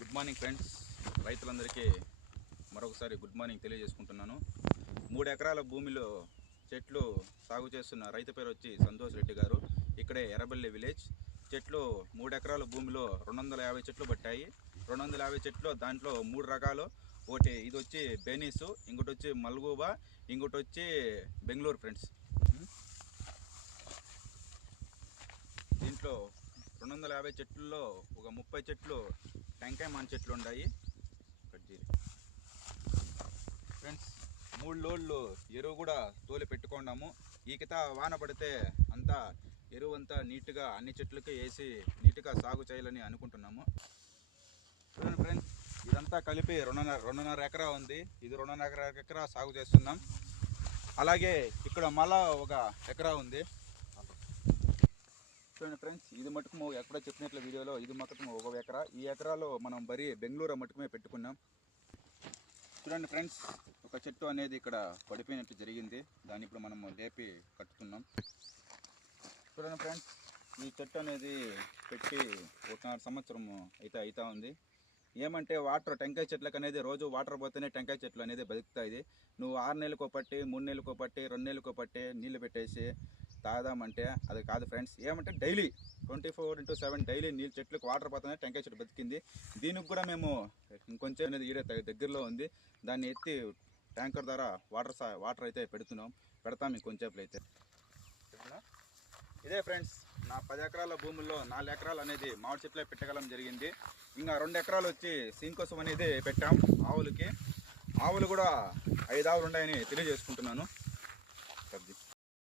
Good morning friends, రైతులందరికీ మరొకసారి good morning తెలియజేసుకుంటున్నాను. 3 ఎకరాల భూమిలో చెట్లు సాగు చేస్తున్న రైతు పేరు వచ్చి సంతోష్ రెడ్డి గారు. ఇక్కడే ఎర్రబెల్లి విలేజ్. చెట్లు 3 ఎకరాల భూమిలో 250 చెట్లు పట్టాయి. 250 చెట్లు దాంట్లో 3 రకాలు. ఒకటి ఇది వచ్చి బెనీసు, ఇంకోటి వచ్చి మల్గూబా, ఇంకోటి వచ్చి బెంగళూరు ఫ్రెండ్స్. దీంట్లో 250 చెట్లలో ఒక 30 చెట్లు టెంకాయ మాన్ చెట్లు ఉన్నాయి ఫ్రెండ్స్. 3 లోడ్లు ఎరువు కూడా తోలి పెట్టుకున్నాము. ఈ కిత వాన పడితే అంతా ఎరువు అంతా నీట్గా అన్ని చెట్లకి వేసి నీట్గా సాగు చేయాలని అనుకుంటున్నాము. చూడండి ఫ్రెండ్స్, ఇదంతా కలిపి 2.5 ఎకరా ఉంది. ఇది 2.5 ఎకరా సాగు చేస్తున్నాం. అలాగే ఇక్కడ మళ్ళా 1 ఎకరా ఉంది. చూడండి ఫ్రెండ్స్, ఇది మటుకు ఎక్కడో చెప్పినట్ల వీడియోలో ఇది మటుకు 1 ఎకరా. ఈ ఎకరాలో మనం వరి బెంగళూరు మటుకుమే పెట్టుకున్నాం. చూడండి ఫ్రెండ్స్, ఒక చెట్టు అనేది ఇక్కడ పడిపోయినట్టు జరిగింది. దాన్ని ఇప్పుడు మనము లేపి కట్టుతున్నాం. చూడండి ఫ్రెండ్స్, ఈ చెట్టు అనేది పెట్టి 1.5 సంవత్సరం అవుతా ఉంది. ఏమంటే వాటర్ టెంకాయ చెట్లకు అనేది రోజు వాటర్ పోతేనే టెంకాయ చెట్లు అనేది బతుకుతాయి. నువ్వు 6 నెలలకో పట్టి, 3 నెలలకో పట్టి, 2 నెలలకో పట్టి నీళ్ళు పెట్టేసి తాగదామంటే అది కాదు ఫ్రెండ్స్. ఏమంటే డైలీ 24/7 డైలీ నీళ్ళు చెట్లకు వాటర్ పోతేనే టెంకాయ చెట్టు బతికింది. దీనికి కూడా మేము ఇంకొంచెం అనేది ఈడే దగ్గరలో ఉంది. దాన్ని ఎత్తి ట్యాంకర్ ద్వారా వాటర్ అయితే పెడతాం ఇంకొంచేపులు అయితే. ఇదే ఫ్రెండ్స్, నా 10 ఎకరాల భూముల్లో 4 ఎకరాలు అనేది మామిడి చెట్లే పెట్టగలం జరిగింది. ఇంకా 2 ఎకరాలు వచ్చి సీన్ కోసం అనేది పెట్టాం ఆవులకి. ఆవులు కూడా 5 ఆవులు ఉన్నాయని తెలియజేసుకుంటున్నాను.